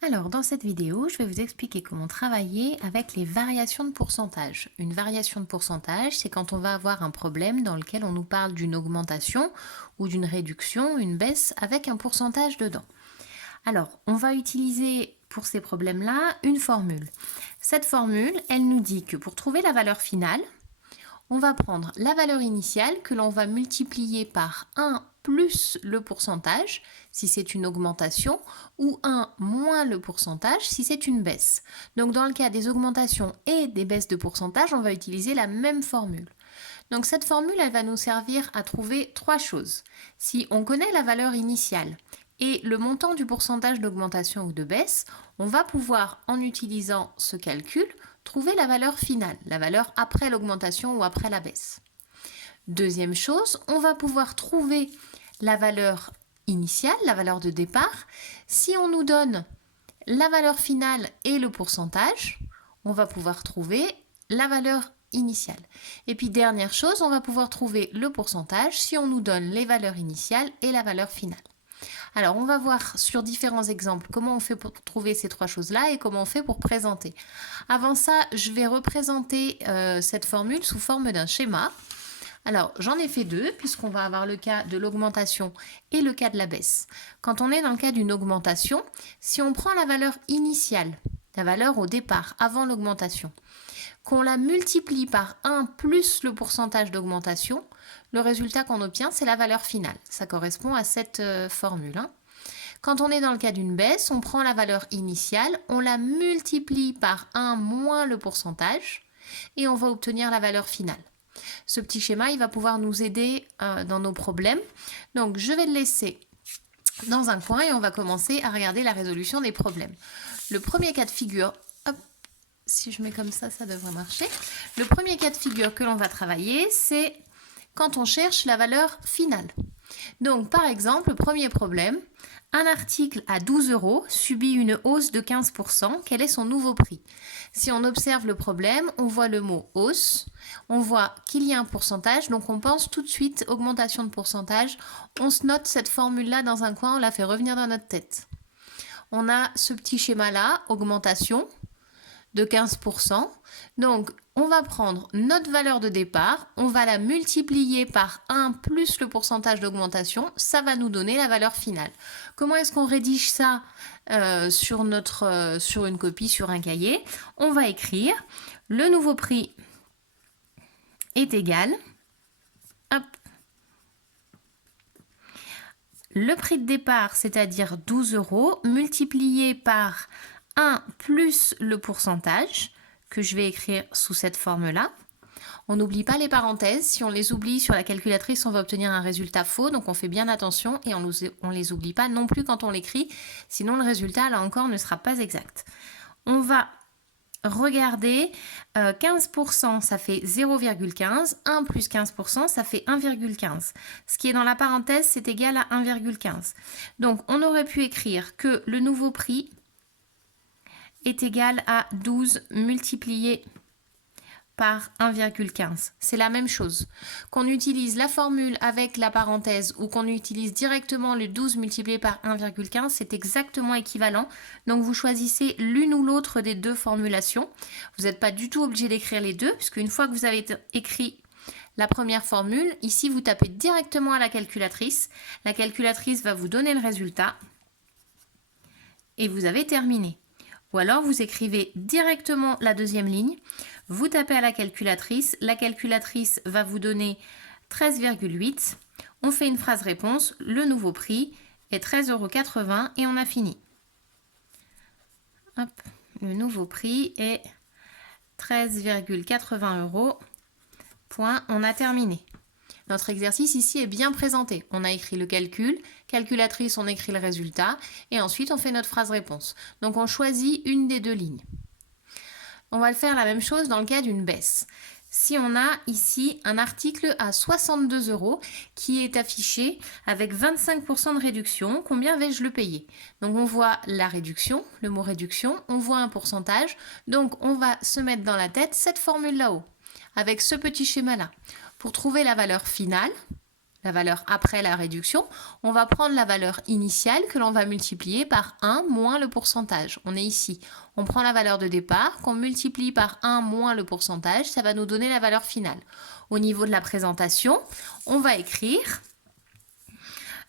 Alors, dans cette vidéo, je vais vous expliquer comment travailler avec les variations de pourcentage. Une variation de pourcentage, c'est quand on va avoir un problème dans lequel on nous parle d'une augmentation ou d'une réduction, une baisse avec un pourcentage dedans. Alors, on va utiliser pour ces problèmes-là une formule. Cette formule, elle nous dit que pour trouver la valeur finale, on va prendre la valeur initiale que l'on va multiplier par 1 plus le pourcentage si c'est une augmentation ou 1 moins le pourcentage si c'est une baisse. Donc dans le cas des augmentations et des baisses de pourcentage, on va utiliser la même formule. Donc cette formule, elle va nous servir à trouver trois choses. Si on connaît la valeur initiale et le montant du pourcentage d'augmentation ou de baisse, on va pouvoir, en utilisant ce calcul, trouver la valeur finale, la valeur après l'augmentation ou après la baisse. Deuxième chose, on va pouvoir trouver la valeur initiale, la valeur de départ. Si on nous donne la valeur finale et le pourcentage, on va pouvoir trouver la valeur initiale. Et puis dernière chose, on va pouvoir trouver le pourcentage si on nous donne les valeurs initiales et la valeur finale. Alors, on va voir sur différents exemples comment on fait pour trouver ces trois choses-là et comment on fait pour présenter. Avant ça, je vais représenter cette formule sous forme d'un schéma. Alors, j'en ai fait deux, puisqu'on va avoir le cas de l'augmentation et le cas de la baisse. Quand on est dans le cas d'une augmentation, si on prend la valeur initiale, la valeur au départ, avant l'augmentation, qu'on la multiplie par 1 plus le pourcentage d'augmentation, le résultat qu'on obtient, c'est la valeur finale. Ça correspond à cette formule. Quand on est dans le cas d'une baisse, on prend la valeur initiale, on la multiplie par 1 moins le pourcentage et on va obtenir la valeur finale. Ce petit schéma, il va pouvoir nous aider dans nos problèmes. Donc, je vais le laisser dans un coin et on va commencer à regarder la résolution des problèmes. Le premier cas de figure, hop, si je mets comme ça devrait marcher. Le premier cas de figure que l'on va travailler, c'est quand on cherche la valeur finale. Donc, par exemple, le premier problème, un article à 12 € subit une hausse de 15%. Quel est son nouveau prix? Si on observe le problème, on voit le mot hausse, on voit qu'il y a un pourcentage, donc on pense tout de suite augmentation de pourcentage. On se note cette formule-là dans un coin, on la fait revenir dans notre tête. On a ce petit schéma-là, augmentation de 15%. Donc, on va prendre notre valeur de départ, on va la multiplier par 1 plus le pourcentage d'augmentation, ça va nous donner la valeur finale. Comment est-ce qu'on rédige ça sur une copie, sur un cahier? On va écrire le nouveau prix est égal, hop, le prix de départ, c'est-à-dire 12 € multiplié par 1 plus le pourcentage, que je vais écrire sous cette forme-là. On n'oublie pas les parenthèses. Si on les oublie sur la calculatrice, on va obtenir un résultat faux. Donc on fait bien attention et on ne les oublie pas non plus quand on l'écrit. Sinon le résultat, là encore, ne sera pas exact. On va regarder 15%, ça fait 0,15. 1 plus 15%, ça fait 1,15. Ce qui est dans la parenthèse, c'est égal à 1,15. Donc on aurait pu écrire que le nouveau prix est égal à 12 multiplié par 1,15. C'est la même chose. Qu'on utilise la formule avec la parenthèse ou qu'on utilise directement le 12 multiplié par 1,15, c'est exactement équivalent. Donc vous choisissez l'une ou l'autre des deux formulations. Vous n'êtes pas du tout obligé d'écrire les deux, puisque une fois que vous avez écrit la première formule, ici vous tapez directement à la calculatrice. La calculatrice va vous donner le résultat et vous avez terminé. Ou alors vous écrivez directement la deuxième ligne, vous tapez à la calculatrice va vous donner 13,8. On fait une phrase réponse, le nouveau prix est 13,80 € et on a fini. Hop, le nouveau prix est 13,80 €. Point, on a terminé. Notre exercice ici est bien présenté. On a écrit le calcul, calculatrice, on écrit le résultat, et ensuite on fait notre phrase réponse. Donc on choisit une des deux lignes. On va le faire la même chose dans le cas d'une baisse. Si on a ici un article à 62 € qui est affiché avec 25% de réduction, combien vais-je le payer? Donc on voit la réduction, le mot réduction, on voit un pourcentage, donc on va se mettre dans la tête cette formule là-haut, avec ce petit schéma-là. Pour trouver la valeur finale, la valeur après la réduction, on va prendre la valeur initiale que l'on va multiplier par 1 moins le pourcentage. On est ici. On prend la valeur de départ, qu'on multiplie par 1 moins le pourcentage, ça va nous donner la valeur finale. Au niveau de la présentation, on va écrire...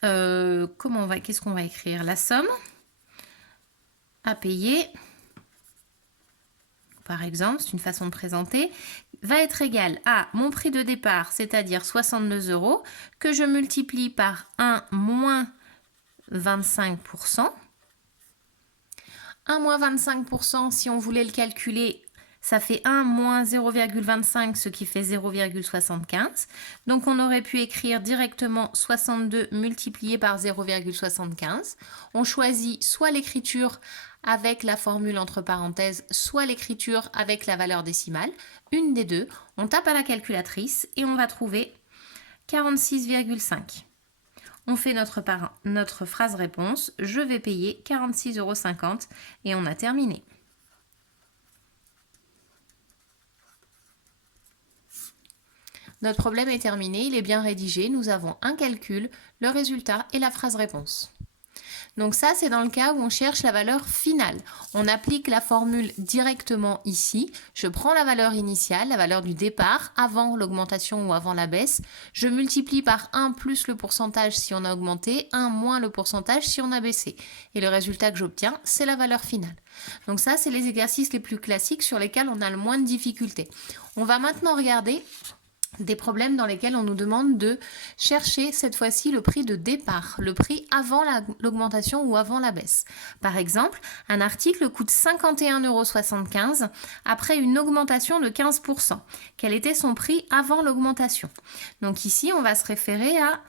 qu'est-ce qu'on va écrire? La somme à payer, par exemple, c'est une façon de présenter, va être égale à mon prix de départ, c'est-à-dire 62 €, que je multiplie par 1 moins 25%. 1 moins 25%, si on voulait le calculer, ça fait 1 moins 0,25, ce qui fait 0,75. Donc on aurait pu écrire directement 62 multiplié par 0,75. On choisit soit l'écriture avec la formule entre parenthèses, soit l'écriture avec la valeur décimale, une des deux. On tape à la calculatrice et on va trouver 46,5. On fait notre phrase réponse, je vais payer 46,50 € et on a terminé. Notre problème est terminé, il est bien rédigé, nous avons un calcul, le résultat et la phrase réponse. Donc ça, c'est dans le cas où on cherche la valeur finale. On applique la formule directement ici. Je prends la valeur initiale, la valeur du départ, avant l'augmentation ou avant la baisse. Je multiplie par 1 plus le pourcentage si on a augmenté, 1 moins le pourcentage si on a baissé. Et le résultat que j'obtiens, c'est la valeur finale. Donc ça, c'est les exercices les plus classiques sur lesquels on a le moins de difficultés. On va maintenant regarder des problèmes dans lesquels on nous demande de chercher cette fois-ci le prix de départ, le prix avant l'augmentation ou avant la baisse. Par exemple, un article coûte 51,75 € après une augmentation de 15%. Quel était son prix avant l'augmentation? Donc ici, on va se référer à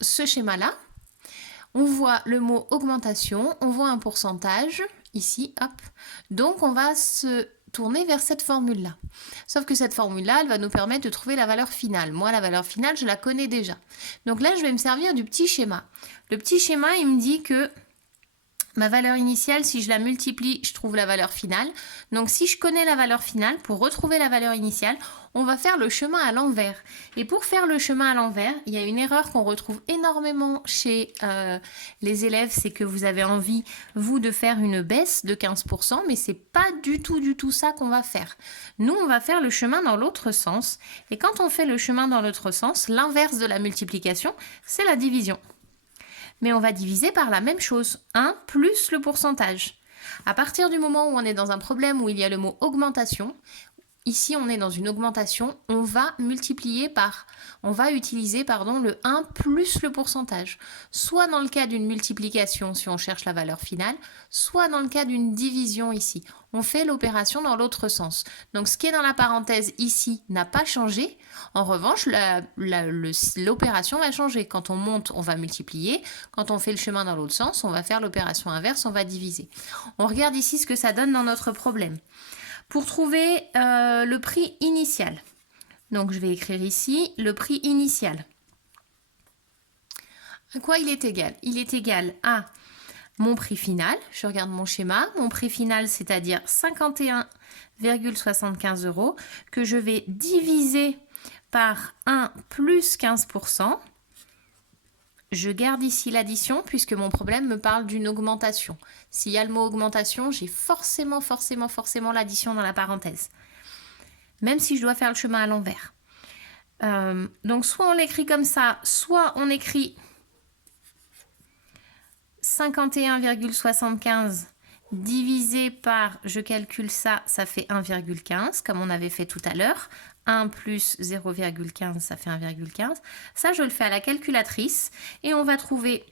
ce schéma-là. On voit le mot augmentation, on voit un pourcentage, ici, hop. Donc on va se tourner vers cette formule-là. Sauf que cette formule-là, elle va nous permettre de trouver la valeur finale. Moi, la valeur finale, je la connais déjà. Donc là, je vais me servir du petit schéma. Le petit schéma, il me dit que ma valeur initiale, si je la multiplie, je trouve la valeur finale. Donc si je connais la valeur finale, pour retrouver la valeur initiale, on va faire le chemin à l'envers. Et pour faire le chemin à l'envers, il y a une erreur qu'on retrouve énormément chez les élèves, c'est que vous avez envie, vous, de faire une baisse de 15%, mais c'est pas du tout ça qu'on va faire. Nous, on va faire le chemin dans l'autre sens. Et quand on fait le chemin dans l'autre sens, l'inverse de la multiplication, c'est la division. Mais on va diviser par la même chose, 1 plus le pourcentage. À partir du moment où on est dans un problème où il y a le mot augmentation, ici on est dans une augmentation, on va utiliser le 1 plus le pourcentage. Soit dans le cas d'une multiplication si on cherche la valeur finale, soit dans le cas d'une division ici. On fait l'opération dans l'autre sens. Donc ce qui est dans la parenthèse ici n'a pas changé. En revanche, l'opération va changer. Quand on monte, on va multiplier. Quand on fait le chemin dans l'autre sens, on va faire l'opération inverse, on va diviser. On regarde ici ce que ça donne dans notre problème. Pour trouver le prix initial, donc je vais écrire ici le prix initial. À quoi il est égal? Il est égal à mon prix final. Je regarde mon schéma. Mon prix final, c'est-à-dire 51,75 € que je vais diviser par 1 plus 15%. Je garde ici l'addition puisque mon problème me parle d'une augmentation. S'il y a le mot augmentation, j'ai forcément l'addition dans la parenthèse. Même si je dois faire le chemin à l'envers. Donc soit on l'écrit comme ça, soit on écrit 51,75 divisé par, je calcule ça, ça fait 1,15 comme on avait fait tout à l'heure. 1 plus 0,15, ça fait 1,15. Ça, je le fais à la calculatrice et on va trouver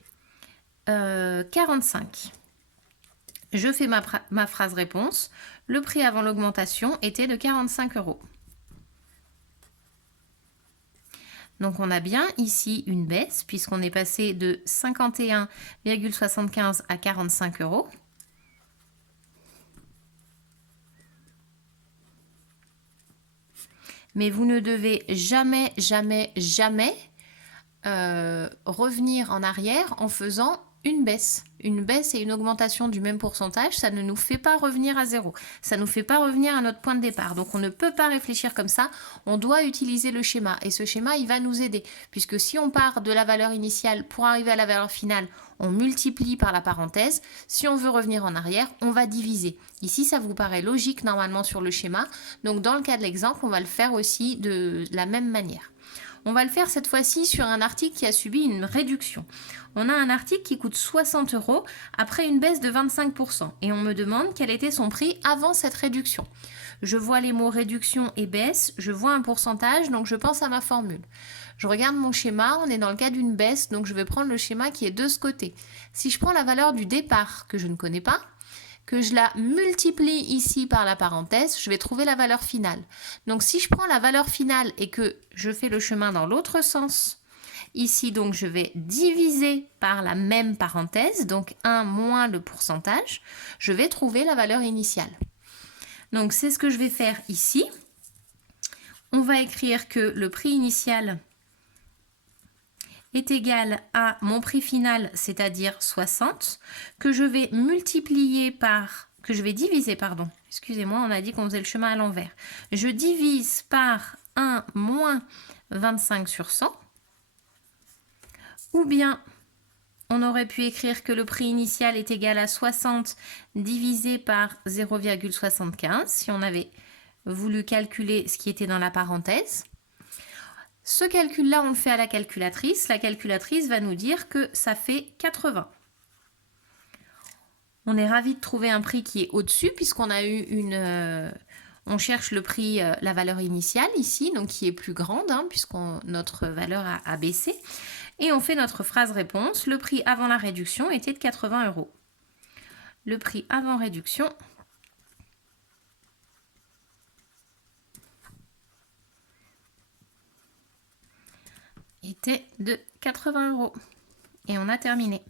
45. Je fais ma phrase réponse. Le prix avant l'augmentation était de 45 €. Donc on a bien ici une baisse puisqu'on est passé de 51,75 à 45 €. Mais vous ne devez jamais revenir en arrière en faisant une baisse. Une baisse et une augmentation du même pourcentage, ça ne nous fait pas revenir à zéro. Ça ne nous fait pas revenir à notre point de départ. Donc on ne peut pas réfléchir comme ça. On doit utiliser le schéma. Et ce schéma, il va nous aider. Puisque si on part de la valeur initiale pour arriver à la valeur finale, on multiplie par la parenthèse. Si on veut revenir en arrière, on va diviser. Ici, ça vous paraît logique normalement sur le schéma. Donc dans le cas de l'exemple, on va le faire aussi de la même manière. On va le faire cette fois-ci sur un article qui a subi une réduction. On a un article qui coûte 60 € après une baisse de 25% et on me demande quel était son prix avant cette réduction. Je vois les mots réduction et baisse, je vois un pourcentage, donc je pense à ma formule. Je regarde mon schéma, on est dans le cas d'une baisse, donc je vais prendre le schéma qui est de ce côté. Si je prends la valeur du départ que je ne connais pas, que je la multiplie ici par la parenthèse, je vais trouver la valeur finale. Donc si je prends la valeur finale et que je fais le chemin dans l'autre sens, ici donc je vais diviser par la même parenthèse, donc 1 moins le pourcentage, je vais trouver la valeur initiale. Donc c'est ce que je vais faire ici. On va écrire que le prix initial est égal à mon prix final, c'est-à-dire 60, que je vais multiplier par, que je vais diviser, pardon, excusez-moi, on a dit qu'on faisait le chemin à l'envers. Je divise par 1 moins 25 sur 100, ou bien on aurait pu écrire que le prix initial est égal à 60 divisé par 0,75, si on avait voulu calculer ce qui était dans la parenthèse. Ce calcul-là, on le fait à la calculatrice. La calculatrice va nous dire que ça fait 80. On est ravi de trouver un prix qui est au-dessus puisqu'on a eu on cherche le prix, la valeur initiale ici, donc qui est plus grande puisque notre valeur a baissé. Et on fait notre phrase réponse. Le prix avant la réduction était de 80 €. Le prix avant réduction était de 80 €. Et on a terminé.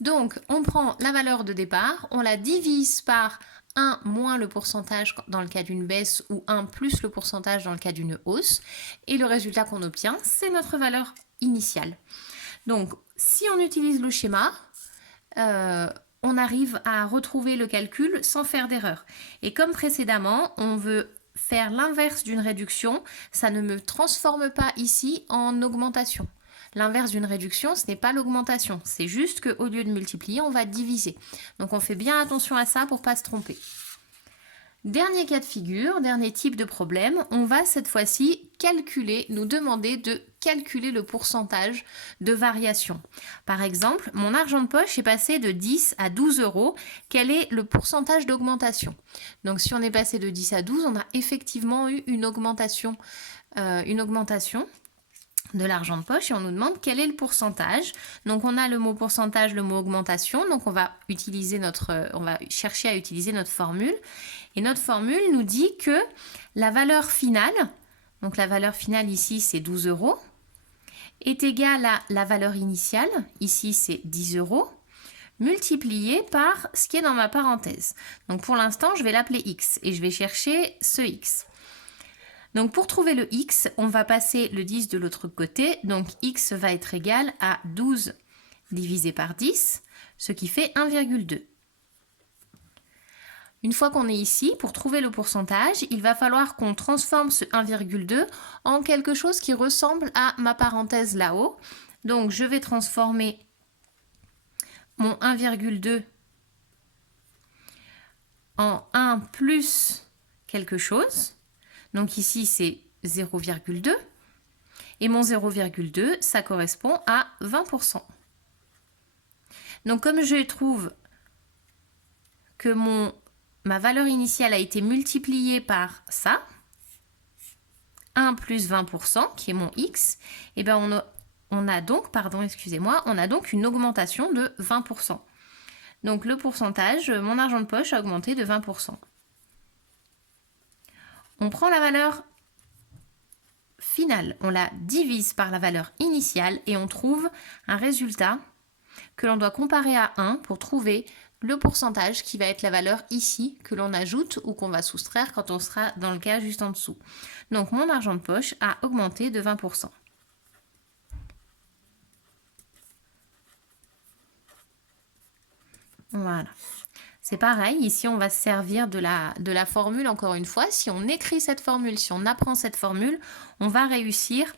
Donc, on prend la valeur de départ, on la divise par 1 moins le pourcentage dans le cas d'une baisse ou 1 plus le pourcentage dans le cas d'une hausse. Et le résultat qu'on obtient, c'est notre valeur initiale. Donc, si on utilise le schéma, on arrive à retrouver le calcul sans faire d'erreur. Et comme précédemment, on veut faire l'inverse d'une réduction, ça ne me transforme pas ici en augmentation. L'inverse d'une réduction, ce n'est pas l'augmentation, c'est juste qu'au lieu de multiplier, on va diviser. Donc on fait bien attention à ça pour ne pas se tromper. Dernier cas de figure, dernier type de problème, on va cette fois-ci nous demander de calculer le pourcentage de variation. Par exemple, mon argent de poche est passé de 10 à 12 €. Quel est le pourcentage d'augmentation? Donc si on est passé de 10 à 12, on a effectivement eu une augmentation de l'argent de poche et on nous demande quel est le pourcentage. Donc on a le mot pourcentage, le mot augmentation, donc on va chercher à utiliser notre formule. Et notre formule nous dit que la valeur finale, donc la valeur finale ici c'est 12 €, est égale à la valeur initiale, ici c'est 10 €, multiplié par ce qui est dans ma parenthèse. Donc pour l'instant je vais l'appeler x et je vais chercher ce x. Donc pour trouver le x, on va passer le 10 de l'autre côté. Donc x va être égal à 12 divisé par 10, ce qui fait 1,2. Une fois qu'on est ici, pour trouver le pourcentage, il va falloir qu'on transforme ce 1,2 en quelque chose qui ressemble à ma parenthèse là-haut. Donc je vais transformer mon 1,2 en 1 plus quelque chose. Donc ici, c'est 0,2. Et mon 0,2, ça correspond à 20%. Donc comme je trouve que ma valeur initiale a été multipliée par ça, 1 plus 20%, qui est mon x, et bien on a donc une augmentation de 20%. Donc le pourcentage, mon argent de poche a augmenté de 20%. On prend la valeur finale, on la divise par la valeur initiale et on trouve un résultat que l'on doit comparer à 1 pour trouver le pourcentage qui va être la valeur ici que l'on ajoute ou qu'on va soustraire quand on sera dans le cas juste en dessous. Donc mon argent de poche a augmenté de 20%. Voilà. C'est pareil, ici on va se servir de la formule encore une fois. Si on écrit cette formule, si on apprend cette formule, on va réussir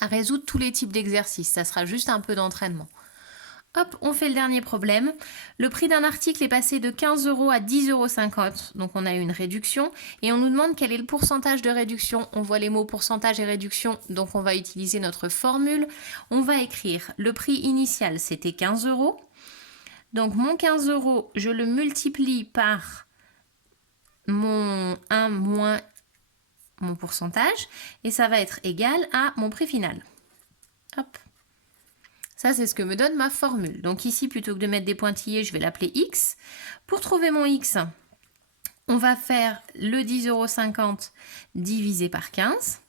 à résoudre tous les types d'exercices. Ça sera juste un peu d'entraînement. Hop, on fait le dernier problème. Le prix d'un article est passé de 15 € à 10,50 €. Donc on a eu une réduction et on nous demande quel est le pourcentage de réduction. On voit les mots pourcentage et réduction, donc on va utiliser notre formule. On va écrire le prix initial, c'était 15 €. Donc mon 15 €, je le multiplie par mon 1 moins mon pourcentage et ça va être égal à mon prix final. Hop. Ça, c'est ce que me donne ma formule. Donc ici, plutôt que de mettre des pointillés, je vais l'appeler X. Pour trouver mon X, on va faire le 10,50 € divisé par 15.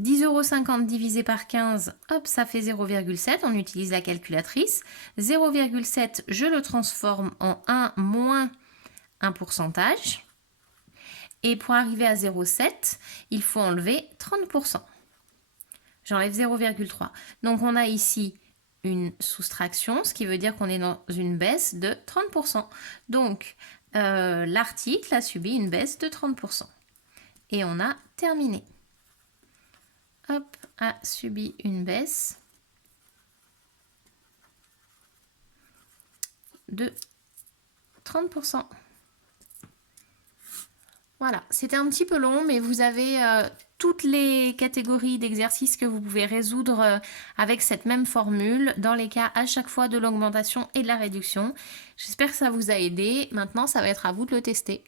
10,50 € divisé par 15, hop, ça fait 0,7. On utilise la calculatrice. 0,7, je le transforme en 1 moins un pourcentage. Et pour arriver à 0,7, il faut enlever 30%. J'enlève 0,3. Donc on a ici une soustraction, ce qui veut dire qu'on est dans une baisse de 30%. Donc l'article a subi une baisse de 30%. Et on a terminé. Hop, a subi une baisse de 30%. Voilà, c'était un petit peu long, mais vous avez toutes les catégories d'exercices que vous pouvez résoudre avec cette même formule, dans les cas à chaque fois de l'augmentation et de la réduction. J'espère que ça vous a aidé. Maintenant, ça va être à vous de le tester.